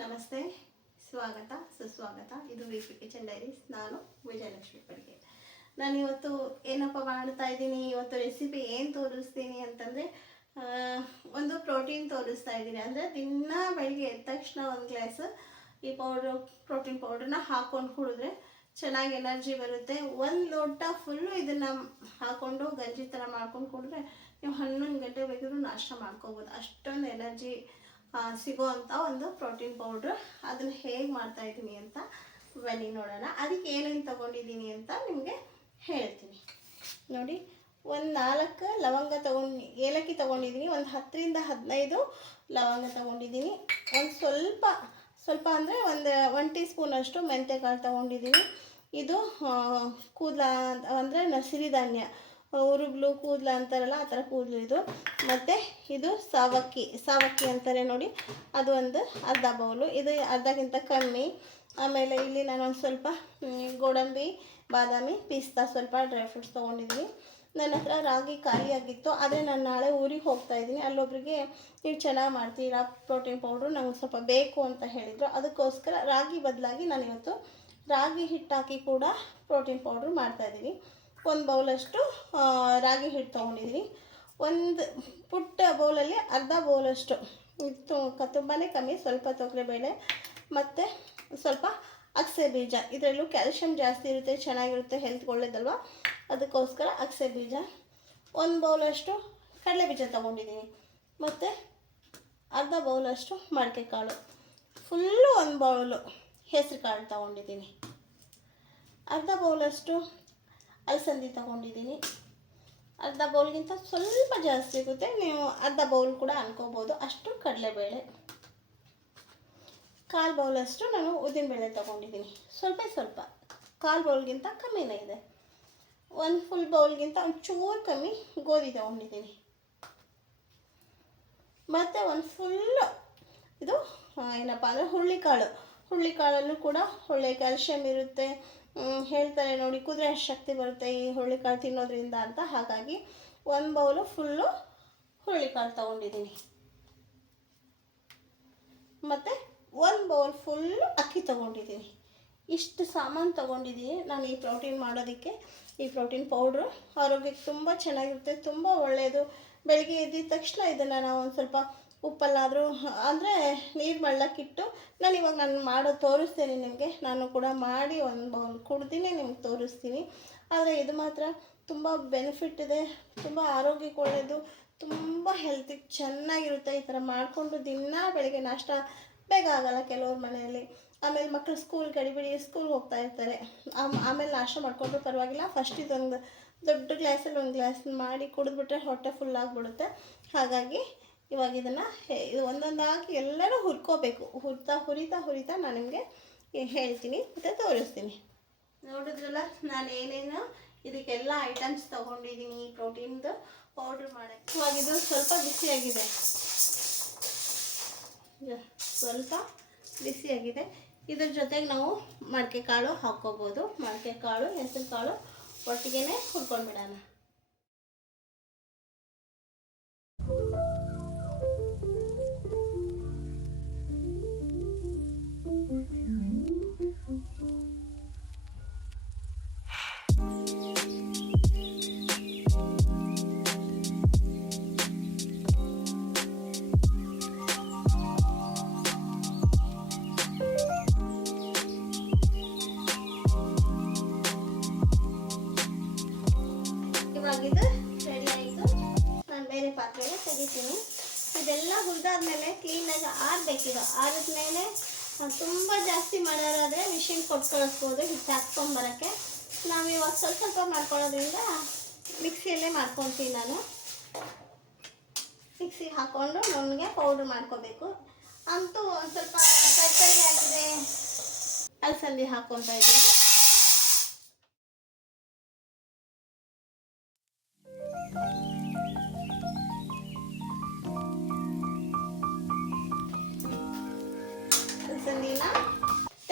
ನಮಸ್ತೆ. ಸ್ವಾಗತ, ಸುಸ್ವಾಗತ. ಇದು ವಿ ಪಿ ಕಿಚನ್ ಡೈರೀಸ್ ನಾನು ವಿಜಯಲಕ್ಷ್ಮಿ ಪಡಿಗೆ. ನಾನು ಇವತ್ತು ಏನಪ್ಪ ಮಾಡ್ತಾ ಇದ್ದೀನಿ, ಇವತ್ತು ರೆಸಿಪಿ ಏನು ತೋರಿಸ್ತೀನಿ ಅಂತಂದರೆ ಒಂದು ಪ್ರೋಟೀನ್ ತೋರಿಸ್ತಾ ಇದ್ದೀನಿ. ಅಂದರೆ ದಿನ ಬೆಳಿಗ್ಗೆ ಎದ್ದ ತಕ್ಷಣ ಒಂದು ಗ್ಲಾಸ್ ಈ ಪೌಡ್ರು ಪ್ರೋಟೀನ್ ಪೌಡ್ರನ್ನ ಹಾಕ್ಕೊಂಡು ಕುಡಿದ್ರೆ ಚೆನ್ನಾಗಿ ಎನರ್ಜಿ ಬರುತ್ತೆ. ಒಂದು ಲೋಟ ಫುಲ್ಲು ಇದನ್ನು ಹಾಕ್ಕೊಂಡು ಗಂಜಿ ಥರ ಮಾಡ್ಕೊಂಡು ಕುಡಿದ್ರೆ ನೀವು ಹನ್ನೊಂದು ಗಂಟೆ ಬೇಕಿದ್ರು ನಾಷ್ಟ ಮಾಡ್ಕೋಬೋದು. ಅಷ್ಟೊಂದು ಎನರ್ಜಿ ಸಿಗೋ ಅಂಥ ಒಂದು ಪ್ರೋಟೀನ್ ಪೌಡ್ರ್ ಅದನ್ನು ಹೇಗೆ ಮಾಡ್ತಾ ಇದ್ದೀನಿ ಅಂತ ಬನ್ನಿ ನೋಡೋಣ. ಅದಕ್ಕೆ ಏನೇನು ತೊಗೊಂಡಿದ್ದೀನಿ ಅಂತ ನಿಮಗೆ ಹೇಳ್ತೀನಿ. ನೋಡಿ, ಒಂದು ನಾಲ್ಕು ಲವಂಗ ತೊಗೊಂಡು, ಏಲಕ್ಕಿ ತೊಗೊಂಡಿದ್ದೀನಿ. ಒಂದು ಹತ್ತರಿಂದ ಹದಿನೈದು ಲವಂಗ ತೊಗೊಂಡಿದ್ದೀನಿ. ಒಂದು ಸ್ವಲ್ಪ ಸ್ವಲ್ಪ ಅಂದರೆ ಒಂದು ಒನ್ ಟೀ ಸ್ಪೂನಷ್ಟು ಮೆಂತ್ಯಕಾಳು ತೊಗೊಂಡಿದ್ದೀನಿ. ಇದು ಕೂದಲ ಅಂದರೆ ನಸಿರಿ ಧಾನ್ಯ. ಉರುಗ್ಲು ಕೂದಲ ಅಂತಾರಲ್ಲ, ಆ ಥರ ಕೂದಲು ಇದು. ಮತ್ತು ಇದು ಸಾವಕ್ಕಿ ಸಾವಕ್ಕಿ ಅಂತಾರೆ ನೋಡಿ. ಅದು ಒಂದು ಅರ್ಧ ಬೌಲು. ಇದು ಅರ್ಧಕ್ಕಿಂತ ಕಮ್ಮಿ. ಆಮೇಲೆ ಇಲ್ಲಿ ನಾನು ಒಂದು ಸ್ವಲ್ಪ ಗೋಡಂಬಿ, ಬಾದಾಮಿ, ಪಿಸ್ತಾ ಸ್ವಲ್ಪ ಡ್ರೈ ಫ್ರೂಟ್ಸ್ ತೊಗೊಂಡಿದ್ದೀನಿ. ನನ್ನ ಹತ್ರ ರಾಗಿ ಖಾಲಿಯಾಗಿತ್ತು ಆದರೆ ನಾನು ನಾಳೆ ಊರಿಗೆ ಹೋಗ್ತಾ ಇದ್ದೀನಿ. ಅಲ್ಲೊಬ್ರಿಗೆ, ನೀವು ಚೆನ್ನಾಗಿ ಮಾಡ್ತೀರಾ? ಪ್ರೋಟೀನ್ ಪೌಡ್ರು ನಂಗೆ ಸ್ವಲ್ಪ ಬೇಕು ಅಂತ ಹೇಳಿದರು. ಅದಕ್ಕೋಸ್ಕರ ರಾಗಿ ಬದಲಾಗಿ ನಾನು ಇವತ್ತು ರಾಗಿ ಹಿಟ್ಟಾಕಿ ಕೂಡ ಪ್ರೋಟೀನ್ ಪೌಡ್ರ್ ಮಾಡ್ತಾಯಿದ್ದೀನಿ ಒಂದು ಬೌಲಷ್ಟು ರಾಗಿ ಹಿಟ್ಟು ತೊಗೊಂಡಿದ್ದೀನಿ ಒಂದು ಪುಟ್ಟ ಬೌಲಲ್ಲಿ ಅರ್ಧ ಬೌಲಷ್ಟು ಇತ್ತು ತುಂಬಾ ಕಮ್ಮಿ, ಸ್ವಲ್ಪ ತೊಗರಿಬೇಳೆ ಮತ್ತು ಸ್ವಲ್ಪ ಅಗಸೆ ಬೀಜ. ಇದರಲ್ಲೂ ಕ್ಯಾಲ್ಶಿಯಂ ಜಾಸ್ತಿ ಇರುತ್ತೆ, ಚೆನ್ನಾಗಿರುತ್ತೆ ಹೆಲ್ತ್ ಒಳ್ಳೇದಲ್ವ? ಅದಕ್ಕೋಸ್ಕರ ಅಗಸೆ ಬೀಜ. ಒಂದು ಬೌಲಷ್ಟು ಕಡಲೆ ಬೀಜ ತೊಗೊಂಡಿದ್ದೀನಿ ಮತ್ತು ಅರ್ಧ ಬೌಲಷ್ಟು ಮಡಿಕೆ ಕಾಳು ಫುಲ್ಲು ಒಂದು ಬೌಲು ಹೆಸರು ಕಾಳು ತೊಗೊಂಡಿದ್ದೀನಿ ಅರ್ಧ ಬೌಲಷ್ಟು ಅಲಸಂದಿ ತಗೊಂಡಿದ್ದೀನಿ. ಅರ್ಧ ಬೌಲ್ಗಿಂತ ಸ್ವಲ್ಪ ಜಾಸ್ತಿ ಸಿಗುತ್ತೆ ನೀವು ಅರ್ಧ ಬೌಲ್ ಕೂಡ ಅನ್ಕೋಬೋದು. ಅಷ್ಟು ಕಡಲೆಬೇಳೆ. ಕಾಲು ಬೌಲಷ್ಟು ನಾನು ಉದ್ದಿನಬೇಳೆ ತೊಗೊಂಡಿದ್ದೀನಿ. ಸ್ವಲ್ಪ ಸ್ವಲ್ಪ. ಕಾಲು ಬೌಲ್ಗಿಂತ ಕಮ್ಮಿನೇ ಇದೆ. ಒಂದು ಫುಲ್ ಬೌಲ್ಗಿಂತ ಒಂದು ಚೂರು ಕಮ್ಮಿ ಗೋಧಿ ತೊಗೊಂಡಿದ್ದೀನಿ. ಮತ್ತು ಒಂದು ಫುಲ್ಲು ಇದು ಏನಪ್ಪ ಅಂದರೆ ಹುರುಳಿಕಾಳು. ಹುರುಳಿಕಾಳಲ್ಲೂ ಕೂಡ ಒಳ್ಳೆ ಕ್ಯಾಲ್ಶಿಯಂ ಇರುತ್ತೆ. ಹೇಳ್ತಾರೆ ನೋಡಿ, ಕುದುರೆ ಶಕ್ತಿ ಬರುತ್ತೆ ಈ ಹುರುಳಿಕಾಳು ತಿನ್ನೋದ್ರಿಂದ ಅಂತ. ಹಾಗಾಗಿ ಒಂದು ಬೌಲು ಫುಲ್ಲು ಹುರುಳಿಕಾಳು ತೊಗೊಂಡಿದ್ದೀನಿ. ಮತ್ತು ಒಂದು ಬೌಲ್ ಫುಲ್ಲು ಅಕ್ಕಿ ತೊಗೊಂಡಿದ್ದೀನಿ. ಇಷ್ಟು ಸಾಮಾನು ತೊಗೊಂಡಿದ್ದೀನಿ ನಾನು ಈ ಪ್ರೋಟೀನ್ ಮಾಡೋದಕ್ಕೆ. ಈ ಪ್ರೋಟೀನ್ ಪೌಡ್ರು ಆರೋಗ್ಯಕ್ಕೆ ತುಂಬ ಚೆನ್ನಾಗಿರುತ್ತೆ, ತುಂಬ ಒಳ್ಳೆಯದು ಬೆಳಗ್ಗೆ ಎದ್ದಿದ ತಕ್ಷಣ ಇದನ್ನು ನಾವು ಒಂದು ಸ್ವಲ್ಪ ಉಪ್ಪಲ್ಲಾದರೂ ಅಂದರೆ ನೀರು ಮಳ್ಳಕ್ಕಿಟ್ಟು ನಾನು ಇವಾಗ ನಾನು ಮಾಡೋ ತೋರಿಸ್ತೀನಿ ನಿಮಗೆ. ನಾನು ಕೂಡ ಮಾಡಿ ಒಂದು ಬೌಲ್ ಕುಡ್ದಿನೇ ನಿಮ್ಗೆ ತೋರಿಸ್ತೀನಿ. ಆದರೆ ಇದು ಮಾತ್ರ ತುಂಬ ಬೆನಿಫಿಟ್ ಇದೆ, ತುಂಬ ಆರೋಗ್ಯಕ್ಕೆ ಒಳ್ಳೆಯದು ತುಂಬ ಹೆಲ್ತಿಗೆ ಚೆನ್ನಾಗಿರುತ್ತೆ ಈ ಥರ ಮಾಡಿಕೊಂಡು ದಿನ ಬೆಳಗ್ಗೆ ನಾಷ್ಟ. ಬೇಗ ಆಗಲ್ಲ ಕೆಲವ್ರ ಮನೆಯಲ್ಲಿ. ಆಮೇಲೆ ಮಕ್ಕಳು ಸ್ಕೂಲ್ ಗಡಿಬಿಡಿ ಸ್ಕೂಲ್ಗೆ ಹೋಗ್ತಾ ಇರ್ತಾರೆ. ಆಮ್- ಆಮೇಲೆ ನಾಷ್ಟ ಮಾಡಿಕೊಂಡ್ರು ಪರವಾಗಿಲ್ಲ. ಫಸ್ಟ್ ಇದೊಂದು ದೊಡ್ಡ ಗ್ಲಾಸಲ್ಲಿ ಒಂದು ಗ್ಲಾಸ್ ಮಾಡಿ ಕುಡಿದ್ಬಿಟ್ರೆ ಹೊಟ್ಟೆ ಫುಲ್ ಆಗಿಬಿಡುತ್ತೆ. ಹಾಗಾಗಿ ಇವಾಗ ಇದನ್ನು ಇದು ಒಂದೊಂದಾಗಿ ಎಲ್ಲರೂ ಹುರ್ಕೋಬೇಕು. ಹುರ್ತಾ ಹುರಿತಾ ಹುರಿತಾ ನಾನು ನಿಮಗೆ ಹೇಳ್ತೀನಿ ಮತ್ತು ತೋರಿಸ್ತೀನಿ. ನೋಡಿದ್ರಲ್ಲ ನಾನು ಏನೇನು ಇದಕ್ಕೆಲ್ಲ ಐಟಮ್ಸ್ ತೊಗೊಂಡಿದ್ದೀನಿ ಪ್ರೋಟೀನ್ದು ಪೌಡ್ರ್ ಮಾಡೋಕ್ಕೆ. ಇವಾಗ ಇದು ಸ್ವಲ್ಪ ಬಿಸಿಯಾಗಿದೆ. ಸ್ವಲ್ಪ ಬಿಸಿಯಾಗಿದೆ. ಇದ್ರ ಜೊತೆಗೆ ನಾವು ಮಡಿಕೆ ಕಾಳು ಹಾಕ್ಕೋಬೋದು. ಮಡಿಕೆ ಕಾಳು ಹೆಸರು ಕಾಳು ಒಟ್ಟಿಗೆ ಹುರ್ಕೊಂಡ್ಬಿಡೋಣ. ತುಂಬ ಜಾಸ್ತಿ ಮಾಡೋರಾದರೆ ಮಿಷಿನ್ ಕೊಟ್ಟು ಕಳಿಸ್ಬೋದು ಹಿಟ್ಟು ಹಾಕ್ಕೊಂಬರೋಕ್ಕೆ ನಾವು ಇವಾಗ ಸ್ವಲ್ಪ ಸ್ವಲ್ಪ ಮಾಡ್ಕೊಳ್ಳೋದ್ರಿಂದ ಮಿಕ್ಸಿಯಲ್ಲೇ ಮಾಡ್ಕೊತೀನಿ ನಾನು. ಮಿಕ್ಸಿಗೆ ಹಾಕ್ಕೊಂಡು ನುಣ್ಣಗೆ ಪೌಡ್ರ್ ಮಾಡ್ಕೋಬೇಕು. ಅಂತೂ ಒಂದು ಸ್ವಲ್ಪ ತರಕಾರಿ ಆಗಿದೆ ಅಲ್ಸಲ್ಲಿ ಹಾಕ್ಕೊತಾ ಇದ್ದೀನಿ.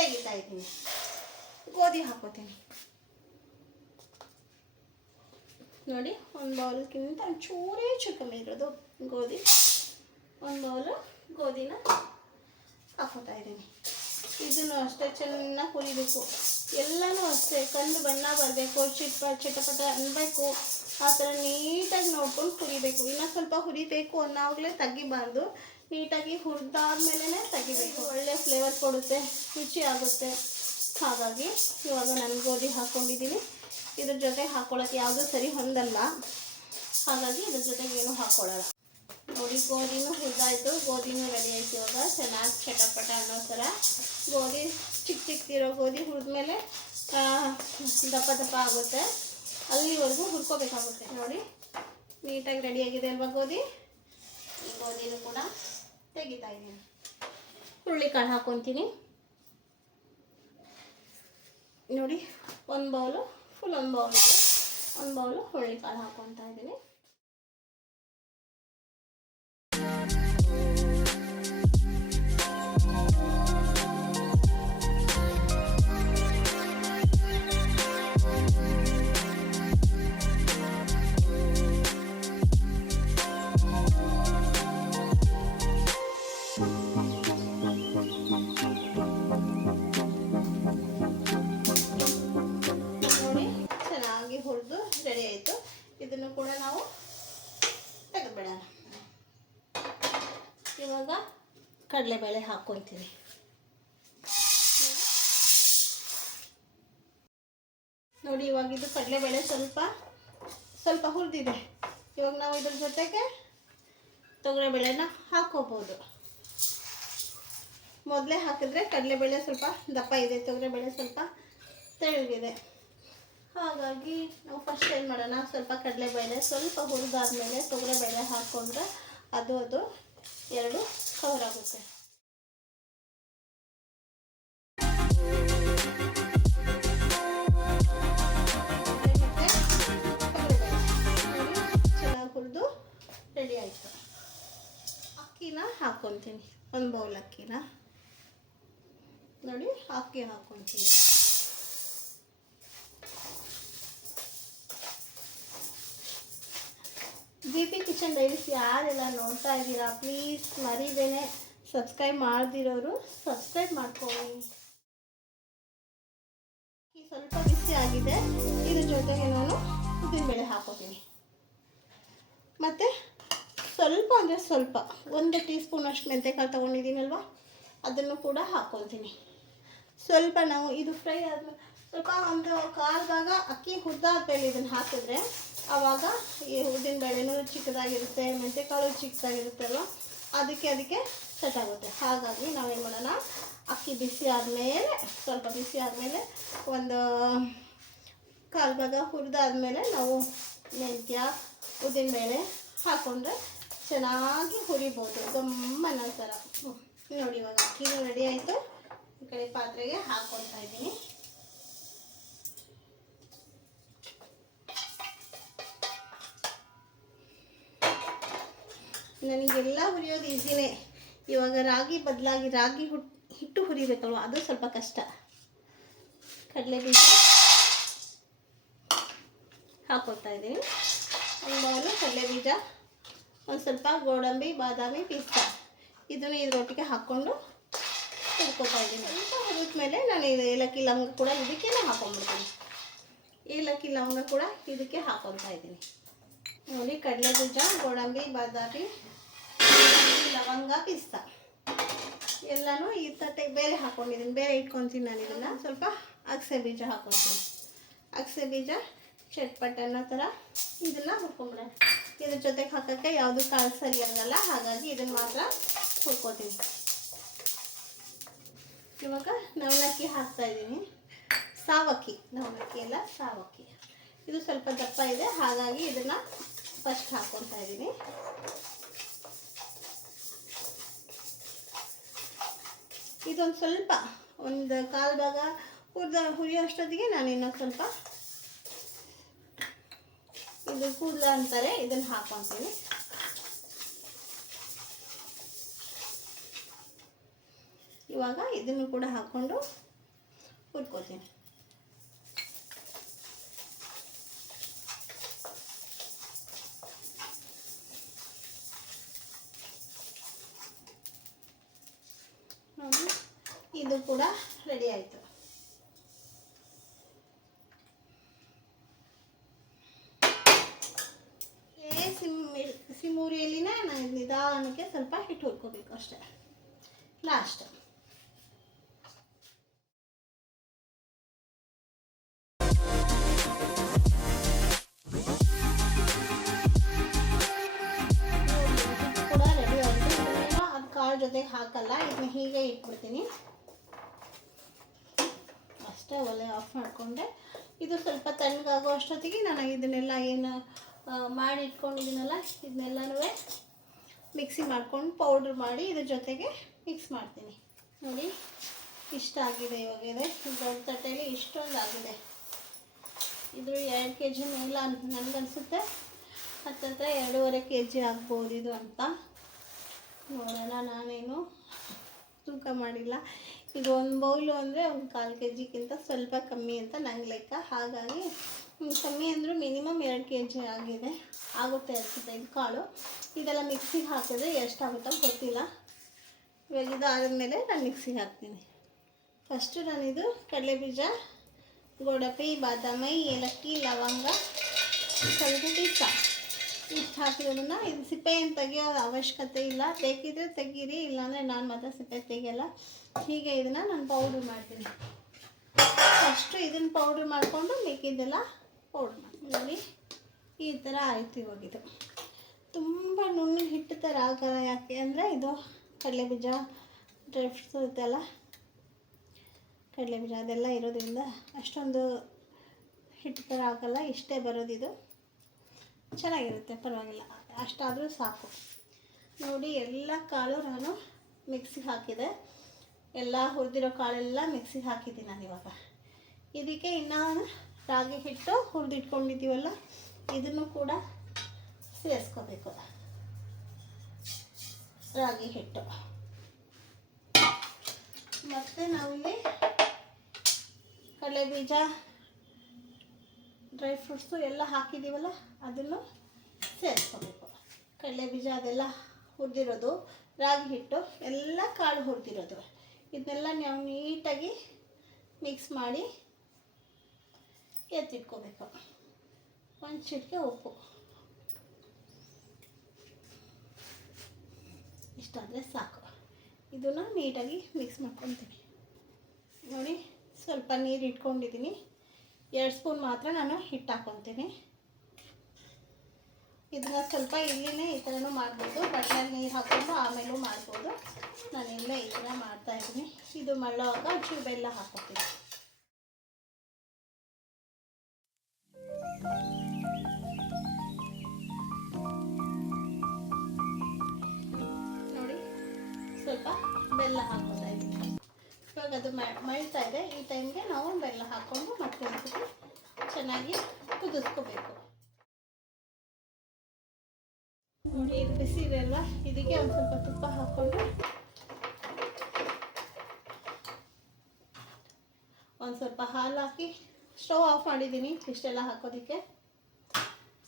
ತೆಗಿತಾ ಇದ್ದೀನಿ. ಗೋಧಿ ಹಾಕೋತೀನಿ. ನೋಡಿ, ಒಂದು ಬೌಲ್ಗಿಂತ ಚೂರೇ ಚೂರು ಇರೋದು ಗೋಧಿ. ಒಂದು ಬೌಲು ಗೋಧಿನ ಹಾಕೋತಾ ಇದ್ದೀನಿ. ಇದನ್ನು ಅಷ್ಟೇ ಚೆನ್ನಾಗಿ ಹುರಿಬೇಕು. ಎಲ್ಲನೂ ಅಷ್ಟೇ ಕಂದು ಬಣ್ಣ ಬರಬೇಕು, ಚಿಟ್ಪ, ಚಿಟಪಟ ಅನ್ನಬೇಕು ಆ ಥರ ನೀಟಾಗಿ ನೋಡ್ಕೊಂಡು ಹುರಿಬೇಕು. ಇನ್ನೂ ಸ್ವಲ್ಪ ಹುರಿಬೇಕು ಅನ್ನೋವಾಗಲೇ ತೆಗಿಬಾರ್ದು. ನೀಟಾಗಿ ಹುರಿದಾದ್ಮೇಲೆ ತೆಗಿಬೇಕು. ಒಳ್ಳೆ ಫ್ಲೇವರ್ ಕೊಡುತ್ತೆ ರುಚಿ ಆಗುತ್ತೆ ಹಾಗಾಗಿ ಇವಾಗ ನಾನು ಗೋಧಿ ಹಾಕ್ಕೊಂಡಿದ್ದೀನಿ ಇದ್ರ ಜೊತೆ ಹಾಕ್ಕೊಳ್ಳೋಕೆ ಯಾವುದೂ ಸರಿ ಹೊಂದಲ್ಲ. ಹಾಗಾಗಿ ಇದ್ರ ಜೊತೆಗೆ ಏನು ಹಾಕ್ಕೊಳ್ಳಲ್ಲ ನೋಡಿ, ಗೋಧಿನೂ ಹುರಿದಾಯ್ತು. ಗೋಧಿನೂ ರೆಡಿ ಆಯ್ತು ಇವಾಗ. ಚೆನ್ನಾಗಿ ಚಟಪಟ ಅನ್ನೋ ಥರ. ಗೋಧಿ ಚಿಕ್ಕ ಚಿಕ್ಕದಿರೋ ಗೋಧಿ ಹುರಿದ್ಮೇಲೆ ದಪ್ಪ ದಪ್ಪ ಆಗುತ್ತೆ. ಅಲ್ಲಿವರೆಗೂ ಹುರ್ಕೋಬೇಕಾಗುತ್ತೆ. ನೋಡಿ, ನೀಟಾಗಿ ರೆಡಿಯಾಗಿದೆ ಅಲ್ವಾ ಗೋಧಿ? ಈ ಗೋಧಿನೂ ಕೂಡ. ತೆಗಿತಾ ಇದ್ದೀನಿ ಹುರುಳಿಕಾಳು ಹಾಕೊತೀನಿ. ನೋಡಿ, ಒಂದು ಬೌಲು ಫುಲ್ ಒಂದು ಬೌಲ್ ಒಂದು ಬೌಲು ಹುರುಳಿಕಾಳು ಹಾಕೊತಾ ಇದ್ದೀನಿ. ಕಡಲೆಬೇಳೆ ಹಾಕ್ಕೊತೀನಿ. ನೋಡಿ, ಇವಾಗ ಇದು ಕಡಲೆಬೇಳೆ ಸ್ವಲ್ಪ ಸ್ವಲ್ಪ ಹುರಿದಿದೆ. ಇವಾಗ ನಾವು ಇದ್ರ ಜೊತೆಗೆ ತೊಗರಿಬೇಳೆನ ಹಾಕ್ಕೋಬೋದು. ಮೊದಲೇ ಹಾಕಿದ್ರೆ ಕಡಲೆಬೇಳೆ ಸ್ವಲ್ಪ ದಪ್ಪ ಇದೆ, ತೊಗರಿಬೇಳೆ ಸ್ವಲ್ಪ ತೆಳ್ಳಗಿದೆ. ಹಾಗಾಗಿ ನಾವು ಫಸ್ಟ್ ಏನು ಮಾಡೋಣ, ಸ್ವಲ್ಪ ಕಡಲೆಬೇಳೆ ಸ್ವಲ್ಪ ಹುರಿದಾದ್ಮೇಲೆ ತೊಗರಿಬೇಳೆ ಹಾಕೊಂಡ್ರೆ ಅದು ಅದು ಎರಡು ಕವರ್ ಆಗುತ್ತೆ ಚೆನ್ನಾಗಿ ಹುರಿದು ರೆಡಿ ಆಯಿತು. ಅಕ್ಕಿನ ಹಾಕ್ಕೊತೀನಿ ಒಂದು ಬೌಲ್ ಅಕ್ಕಿನ. ನೋಡಿ ಅಕ್ಕಿ ಹಾಕ್ಕೊತೀನಿ ಬಿ ಪಿ ಕಿಚನ್ ಡೈರೀಸ್ ಯಾರೆಲ್ಲ ನೋಡ್ತಾ ಇದ್ದೀರಾ ಪ್ಲೀಸ್ ಮರಿದೇನೆ ಸಬ್ಸ್ಕ್ರೈಬ್ ಮಾಡ್ದಿರೋರು ಸಬ್ಸ್ಕ್ರೈಬ್ ಮಾಡ್ಕೊಳ್ಳಿ. ಸ್ವಲ್ಪ ಬಿಸಿ ಆಗಿದೆ, ಇದ್ರ ಜೊತೆಗೆ ನಾನು ಉದ್ದಿನಬೇಳೆ ಹಾಕೋತೀನಿ. ಮತ್ತು ಸ್ವಲ್ಪ ಅಂದರೆ ಸ್ವಲ್ಪ, ಒಂದು ಟೀ ಸ್ಪೂನ್ ಅಷ್ಟು ಮೆಂತೆಕಾಳು ತೊಗೊಂಡಿದ್ದೀನಲ್ವ, ಅದನ್ನು ಕೂಡ ಹಾಕೊಳ್ತೀನಿ. ಸ್ವಲ್ಪ ನಾವು ಇದು ಫ್ರೈ ಆದ್ಮೇಲೆ, ಸ್ವಲ್ಪ ಒಂದು ಕಾಲು ಭಾಗ ಅಕ್ಕಿ ಹುರಿದಾದ್ಮೇಲೆ ಇದನ್ನು ಹಾಕಿದ್ರೆ ಆವಾಗ ಈ ಉದ್ದಿನ ಬೇಳೆನೂ ಚಿಕ್ಕದಾಗಿರುತ್ತೆ ಮೆಂತ್ಯಕಾಳು ಚಿಕ್ಕದಾಗಿರುತ್ತಲ್ವ, ಅದಕ್ಕೆ ಅದಕ್ಕೆ ಸೆಟ್ ಆಗುತ್ತೆ. ಹಾಗಾಗಿ ನಾವೇನು ಮಾಡೋಣ, ಅಕ್ಕಿ ಬಿಸಿ ಆದಮೇಲೆ, ಸ್ವಲ್ಪ ಬಿಸಿ ಆದಮೇಲೆ ಒಂದು ಕಾಲು ಭಾಗ ಹುರಿದಾದ್ಮೇಲೆ ನಾವು ಮೆಂತ್ಯ ಉದ್ದಿನಬೇಳೆ ಹಾಕ್ಕೊಂಡ್ರೆ ಚೆನ್ನಾಗಿ ಹುರಿಬೋದು, ಗಮ್ಮನ ಥರ ನೋಡಿ ಇವಾಗ ಅಕ್ಕಿನೂ ರೆಡಿ ಆಯಿತು. ಈ ಕಡೆ ಪಾತ್ರೆಗೆ ಹಾಕ್ಕೊತಾ ಇದ್ದೀನಿ. ನನಗೆಲ್ಲ ಹುರಿಯೋದು ಈಸಿನೇ. ಇವಾಗ ರಾಗಿ ಬದಲಾಗಿ ರಾಗಿ ಹುಟ್, ಹಿಟ್ಟು ಹುರಿಬೇಕಲ್ವ? ಅದು ಸ್ವಲ್ಪ ಕಷ್ಟ. ಕಡಲೆ ಬೀಜ ಹಾಕ್ಕೊಳ್ತಾ ಇದ್ದೀನಿ. ಒಂದು ಕಡಲೆ ಬೀಜ ಒಂದು ಸ್ವಲ್ಪ ಗೋಡಂಬಿ, ಬಾದಾಮಿ, ಪಿಸ್ತಾ. ಇದನ್ನು ಇದ್ರೊಟ್ಟಿಗೆ ಹಾಕ್ಕೊಂಡು ಹುಡ್ಕೋತಾ ಇದ್ದೀನಿ. ಸ್ವಲ್ಪ ಹುರಿದ್ಮೇಲೆ ನಾನು ಇದು ಏಲಕ್ಕಿ ಲವಂಗ ಕೂಡ ಇದಕ್ಕೆ ಹಾಕೊಂಡ್ಬಿಡ್ತೀನಿ. ಏಲಕ್ಕಿ ಲವಂಗ ಕೂಡ ಇದಕ್ಕೆ ಹಾಕೊತಾ ಇದ್ದೀನಿ. ನೋಡಿ ಕಡಲೆ ಬೀಜ ಗೋಡಂಬಿ, ಬಾದಾಮಿ ಲವಂಗ, ಪಿಸ್ತಾ. ಎಲ್ಲನೂ ಈ ತಟ್ಟೆಗೆ ಬೇರೆ ಹಾಕೊಂಡಿದ್ದೀನಿ. ಬೇರೆ ಇಟ್ಕೊತೀನಿ ನಾನು ಇದನ್ನು. ಸ್ವಲ್ಪ ಅಗಸೆ ಬೀಜ ಹಾಕೊತೀನಿ ಅಗಸೆ ಬೀಜ ಚಟ್ಪಟ್ ಅನ್ನೋ ಥರ ಇದನ್ನು ಹುರ್ಕೊಂಬಿಡೋಣ ಇದ್ರ ಜೊತೆಗೆ ಹಾಕೋಕ್ಕೆ ಯಾವುದು ಕಾಳು ಸರಿ ಆಗಲ್ಲ, ಹಾಗಾಗಿ ಇದನ್ನು ಮಾತ್ರ ಹುರ್ಕೋತೀನಿ ಇವಾಗ ನವಲಕ್ಕಿ ಹಾಕ್ತಾ ಇದ್ದೀನಿ. ಸಾವಕ್ಕಿ. ನವಲಕ್ಕಿ ಎಲ್ಲ ಸಾವಕ್ಕಿ. ಇದು ಸ್ವಲ್ಪ ದಪ್ಪ ಇದೆ, ಹಾಗಾಗಿ ಇದನ್ನು ಫಸ್ಟ್ ಹಾಕ್ಕೊತಾ ಇದ್ದೀನಿ. ಇದೊಂದು ಸ್ವಲ್ಪ ಒಂದು ಕಾಲು ಭಾಗ ಹುರಿದ ಹುರಿಯೋಷ್ಟೊತ್ತಿಗೆ ನಾನು ಇನ್ನೊಂದು ಸ್ವಲ್ಪ ಇದು ಕೂದಲ ಅಂತಾರೆ, ಇದನ್ನು ಹಾಕೊತೀನಿ. ಇವಾಗ ಇದನ್ನು ಕೂಡ ಹಾಕ್ಕೊಂಡು ಹುರ್ಕೋತೀನಿ ನೋಡಿ ಅದು ಕೂಡ ರೆಡಿ ಆಯಿತು. ಸಿಮೂರಿಯಲ್ಲಿನ ನಾನು ನಿಧಾನಕ್ಕೆ ಸ್ವಲ್ಪ ಹಿಟ್ಟು ಹುರ್ಕೋಬೇಕು ಅಷ್ಟೇ. ಲಾಸ್ಟ್ ಕೂಡ ರೆಡಿ ಆಯಿತು. ಅದು ಕಾಳು ಜೊತೆಗೆ ಹಾಕಲ್ಲ, ಇದನ್ನ ಹೀಗೆ ಇಟ್ಬಿಡ್ತೀನಿ. ಅಷ್ಟೇ ಒಲೆ ಆಫ್ ಮಾಡಿಕೊಂಡೆ. ಇದು ಸ್ವಲ್ಪ ತಣ್ಣಗಾಗೋ ಅಷ್ಟೊತ್ತಿಗೆ ನಾನು ಇದನ್ನೆಲ್ಲ ಏನು ಮಾಡಿ ಇಟ್ಕೊಂಡಿದ್ದೀನಲ್ಲ ಇದನ್ನೆಲ್ಲನೂ ಮಿಕ್ಸಿ ಮಾಡ್ಕೊಂಡು ಪೌಡ್ರ್ ಮಾಡಿ ಇದ್ರ ಜೊತೆಗೆ ಮಿಕ್ಸ್ ಮಾಡ್ತೀನಿ. ನೋಡಿ, ಇಷ್ಟ ಆಗಿದೆ ಇವಾಗ ಇದೆ. ದೊಡ್ಡ ತಟ್ಟೆಯಲ್ಲಿ ಇಷ್ಟೊಂದು ಆಗಿದೆ. ಇದು ಎರಡು ಕೆ ಜಿ ಇಲ್ಲ ನನಗನ್ಸುತ್ತೆ. ಹತ್ತತ್ರ ಎರಡೂವರೆ ಕೆ ಜಿ ಆಗ್ಬೋದು ಇದು ಅಂತ. ನೋಡೋಣ, ನಾನೇನು ತೂಕ ಮಾಡಿಲ್ಲ. ಈಗ ಒಂದು ಬೌಲು ಅಂದರೆ ಒಂದು ಕಾಲು ಕೆ ಜಿಗಿಂತ ಸ್ವಲ್ಪ ಕಮ್ಮಿ ಅಂತ ನಂಗೆ ಲೆಕ್ಕ ಹಾಗಾಗಿ ಕಮ್ಮಿ ಅಂದರೂ ಮಿನಿಮಮ್ ಎರಡು ಕೆ ಜಿ ಆಗಿದೆ. ಆಗುತ್ತೆ ಅನಿಸುತ್ತೆ ಇದು ಕಾಳು. ಇದೆಲ್ಲ ಮಿಕ್ಸಿಗೆ ಹಾಕಿದ್ರೆ ಎಷ್ಟಾಗುತ್ತೋ ಗೊತ್ತಿಲ್ಲ. ಇವಾಗ ಇದು ಆದಮೇಲೆ ನಾನು ಮಿಕ್ಸಿಗೆ ಹಾಕ್ತೀನಿ. ಫಸ್ಟು ನಾನಿದು ಕಡಲೆಬೀಜ, ಗೋಡಂಬಿ, ಬಾದಾಮಿ, ಏಲಕ್ಕಿ, ಲವಂಗ, ಸ್ವಲ್ಪ ಪಿಸ್ತಾ ಇಷ್ಟು ಹಾಕಿದ್ರೂ ಇದು ಸಿಪ್ಪೆ ಏನು ಅವಶ್ಯಕತೆ ಇಲ್ಲ. ಬೇಕಿದ್ರೆ ತೆಗೀರಿ, ಇಲ್ಲಾಂದರೆ ನಾನು ಮಾತ್ರ ಸಿಪ್ಪೆ ತೆಗಿಯಲ್ಲ. ಹೀಗೆ ಇದನ್ನು ನಾನು ಪೌಡ್ರ್ ಮಾಡ್ತೀನಿ. ಫಸ್ಟು ಇದನ್ನು ಪೌಡ್ರ್ ಮಾಡಿಕೊಂಡು ಮಿಕ್ಕಿದ್ದೆಲ್ಲ ಪೌಡ್ರ್ ಮಾಡ್ತೀನಿ. ನೋಡಿ, ಈ ಥರ ಆಯಿತು ಇವಾಗಿದು. ತುಂಬ ನುಣ್ಣಗೆ ಹಿಟ್ಟು ಥರ ಆಗಲ್ಲ ಯಾಕೆ ಅಂದರೆ ಇದು ಕಡಲೆಬೀಜ ಡ್ರೈ ಫ್ರೂಟ್ಸ್ ಇರುತ್ತಲ್ಲ ಕಡಲೆಬೀಜ ಅದೆಲ್ಲ ಇರೋದ್ರಿಂದ ಅಷ್ಟೊಂದು ಹಿಟ್ಟು ಥರ ಆಗಲ್ಲ, ಇಷ್ಟೇ ಬರೋದಿದು. ಚೆನ್ನಾಗಿರುತ್ತೆ, ಪರವಾಗಿಲ್ಲ. ಅಷ್ಟಾದರೂ ಸಾಕು. ನೋಡಿ, ಎಲ್ಲ ಕಾಳು ನಾನು ಮಿಕ್ಸಿಗೆ ಹಾಕಿದೆ. ಎಲ್ಲ ಹುರಿದಿರೋ ಕಾಳೆಲ್ಲ ಮಿಕ್ಸಿಗೆ ಹಾಕಿದ್ದೀನಿ ನಾನು ಇವಾಗ. ಇದಕ್ಕೆ ಇನ್ನೂ ರಾಗಿ ಹಿಟ್ಟು ಹುರಿದಿಟ್ಕೊಂಡಿದ್ದೀವಲ್ಲ, ಇದನ್ನು ಕೂಡ ಸೇರಿಸ್ಕೋಬೇಕು. ರಾಗಿ ಹಿಟ್ಟು. ಮತ್ತು ನಾವಿಲ್ಲಿ ಕಡಲೆ ಬೀಜ, ಡ್ರೈ ಫ್ರೂಟ್ಸು ಎಲ್ಲ ಹಾಕಿದ್ದೀವಲ್ಲ ಅದನ್ನು ಸೇರಿಸ್ಕೋಬೇಕು. ಕಡಲೆ ಬೀಜ ಅದೆಲ್ಲ ಹುರಿದಿರೋದು, ರಾಗಿ ಹಿಟ್ಟು ಎಲ್ಲ ಕಾಳು ಹುರಿದಿರೋದು. ಇದನ್ನೆಲ್ಲ ನಾವು ನೀಟಾಗಿ ಮಿಕ್ಸ್ ಮಾಡಿ ಎತ್ತಿಟ್ಕೋಬೇಕು. ಒಂದು ಚಿಟಿಕೆ ಉಪ್ಪು. ಇಷ್ಟಾದರೆ ಸಾಕು. ಇದನ್ನು ನೀಟಾಗಿ ಮಿಕ್ಸ್ ಮಾಡ್ಕೊತೀನಿ. ನೋಡಿ, ಸ್ವಲ್ಪ ನೀರು ಇಟ್ಕೊಂಡಿದ್ದೀನಿ. ಎರಡು ಸ್ಪೂನ್ ಮಾತ್ರ ನಾನು ಹಿಟ್ಟು ಹಾಕ್ಕೊತೀನಿ ಇದನ್ನ ಸ್ವಲ್ಪ ಇಲ್ಲಿನೇ ಈ ಥರನೂ ಮಾಡ್ಬೋದು. ಬಟ್ಲಲ್ಲಿ ನೀರು ಹಾಕ್ಕೊಂಡು ಆಮೇಲೂ ಮಾಡ್ಬೋದು. ನಾನು ಇಲ್ಲೇ ಈ ಥರ ಮಾಡ್ತಾ ಇದ್ದೀನಿ. ಇದು ಮಳ್ಳೋವಾಗ ಒಂಚೂರು ಬೆಲ್ಲ ಹಾಕೋತೀನಿ ನೋಡಿ, ಸ್ವಲ್ಪ ಬೆಲ್ಲ ಹಾಕೋತಾ ಇದ್ದೀನಿ. ಇವಾಗ ಅದು ಮಳ್ತಾ ಇದೆ. ಈ ಟೈಮ್ಗೆ ನಾವು ಬೆಲ್ಲ ಹಾಕ್ಕೊಂಡು ಮತ್ತೆ ಚೆನ್ನಾಗಿ ಕುದಿಸ್ಕೋಬೇಕು. ನೋಡಿ, ಇದು ಬಿಸಿ ಇದೆ ಅಲ್ವಾ? ಇದಕ್ಕೆ ಒಂದು ಸ್ವಲ್ಪ ತುಪ್ಪ ಹಾಕ್ಕೊಂಡು ಒಂದು ಸ್ವಲ್ಪ ಹಾಲು ಹಾಕಿ ಸ್ಟವ್ ಆಫ್ ಮಾಡಿದ್ದೀನಿ, ಇಷ್ಟೆಲ್ಲ ಹಾಕೋದಕ್ಕೆ.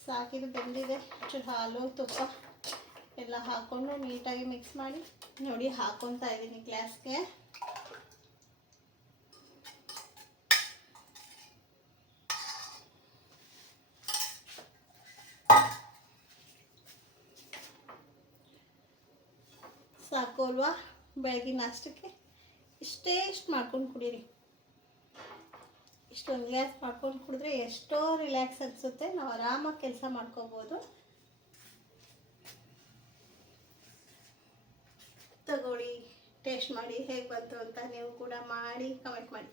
ಸಾಕಿದು ಬೆಂದಿದೆ ಚೂರು ಹಾಲು, ತುಪ್ಪ ಎಲ್ಲ ಹಾಕ್ಕೊಂಡು ನೀಟಾಗಿ ಮಿಕ್ಸ್ ಮಾಡಿ ನೋಡಿ ಹಾಕ್ಕೊತಾ ಇದ್ದೀನಿ ಗ್ಲಾಸ್ಗೆ ಸಾಕು ಅಲ್ವಾ ಬೆಳಗಿನ ನಾಷ್ಟಕ್ಕೆ ಇಷ್ಟೇ ಇಷ್ಟು ಮಾಡ್ಕೊಂಡು ಕುಡೀರಿ. ಇಷ್ಟೊಂದು ಗ್ಲಾಸ್ ಮಾಡ್ಕೊಂಡು ಕುಡಿದ್ರೆ ಎಷ್ಟೋ ರಿಲ್ಯಾಕ್ಸ್ ಅನಿಸುತ್ತೆ. ನಾವು ಆರಾಮಾಗಿ ಕೆಲಸ ಮಾಡ್ಕೋಬೋದು. ತಗೊಳ್ಳಿ ಟೇಸ್ಟ್ ಮಾಡಿ ಹೇಗೆ ಬಂತು ಅಂತ ನೀವು ಕೂಡ ಮಾಡಿ ಕಮೆಂಟ್ ಮಾಡಿ.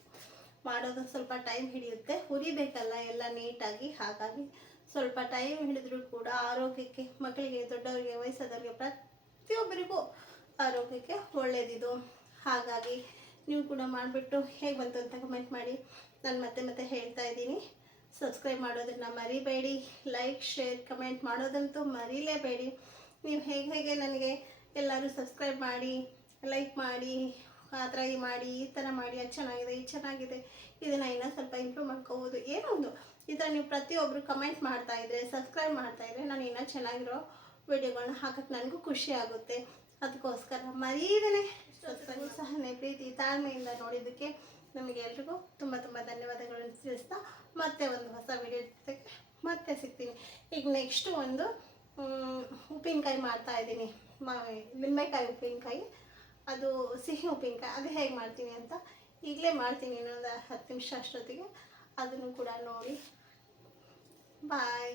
ಮಾಡೋದು ಸ್ವಲ್ಪ ಟೈಮ್ ಹಿಡಿಯುತ್ತೆ. ಹುರಿಬೇಕಲ್ಲ ಎಲ್ಲ ನೀಟಾಗಿ. ಹಾಗಾಗಿ ಸ್ವಲ್ಪ ಟೈಮ್ ಹಿಡಿದ್ರೂ ಕೂಡ ಆರೋಗ್ಯಕ್ಕೆ, ಮಕ್ಕಳಿಗೆ, ದೊಡ್ಡವರಿಗೆ, ವಯಸ್ಸಾದವರಿಗೆ, ಪ್ರತಿಯೊಬ್ಬರಿಗೂ ಆರೋಗ್ಯಕ್ಕೆ ಒಳ್ಳೆಯದಿದು ಹಾಗಾಗಿ ನೀವು ಕೂಡ ಮಾಡಿಬಿಟ್ಟು ಹೇಗೆ ಬಂತು ಅಂತ ಕಮೆಂಟ್ ಮಾಡಿ. ನಾನು ಮತ್ತೆ ಮತ್ತೆ ಹೇಳ್ತಾ ಇದ್ದೀನಿ. ಸಬ್ಸ್ಕ್ರೈಬ್ ಮಾಡೋದನ್ನು ಮರಿಬೇಡಿ. ಲೈಕ್ ಶೇರ್ ಕಮೆಂಟ್ ಮಾಡೋದಂತೂ ಮರೀಲೇಬೇಡಿ. ನೀವು ಹೇಗೆ ಹೇಗೆ ನನಗೆ ಎಲ್ಲರೂ ಸಬ್ಸ್ಕ್ರೈಬ್ ಮಾಡಿ ಲೈಕ್ ಮಾಡಿ ಆ ಥರ ಈ ಮಾಡಿ, ಈ ಥರ ಮಾಡಿ, ಅದು ಚೆನ್ನಾಗಿದೆ ಈ ಚೆನ್ನಾಗಿದೆ, ಇದನ್ನು ಇನ್ನೂ ಸ್ವಲ್ಪ ಇಂಪ್ರೂವ್ ಮಾಡ್ಕೋಬೋದು, ಏನೋ ಒಂದು. ಈ ಥರ ನೀವು ಪ್ರತಿಯೊಬ್ಬರು ಕಮೆಂಟ್ ಮಾಡ್ತಾಯಿದ್ರೆ ಸಬ್ಸ್ಕ್ರೈಬ್ ಮಾಡ್ತಾಯಿದ್ರೆ ನಾನು ಇನ್ನೂ ಚೆನ್ನಾಗಿರೋ ವಿಡಿಯೋಗಳನ್ನ ಹಾಕಕ್ಕೆ ನನಗೂ ಖುಷಿ ಆಗುತ್ತೆ. ಅದಕ್ಕೋಸ್ಕರ ಮರೀದೇ ಸಹನೆ ಪ್ರೀತಿ ತಾಳ್ಮೆಯಿಂದ ನೋಡಿದ್ದಕ್ಕೆ ನಮಗೆ ಎಲ್ರಿಗೂ ತುಂಬ ತುಂಬ ಧನ್ಯವಾದಗಳನ್ನು ತಿಳಿಸ್ತಾ ಮತ್ತೆ ಒಂದು ಹೊಸ ವಿಡಿಯೋ ಮತ್ತೆ ಸಿಗ್ತೀನಿ. ಈಗ ನೆಕ್ಸ್ಟ್ ಒಂದು ಉಪ್ಪಿನಕಾಯಿ ಮಾಡ್ತಾ ಇದ್ದೀನಿ. ಮಾವಿ ನಿಂಬೆಕಾಯಿ ಉಪ್ಪಿನಕಾಯಿ. ಅದು ಸಿಹಿ ಉಪ್ಪಿನಕಾಯಿ. ಅದು ಹೇಗೆ ಮಾಡ್ತೀನಿ ಅಂತ ಈಗಲೇ ಮಾಡ್ತೀನಿ ಇನ್ನೊಂದು ಹತ್ತು ನಿಮಿಷ ಅಷ್ಟೊತ್ತಿಗೆ. ಅದನ್ನು ಕೂಡ ನೋಡಿ. ಬಾಯ್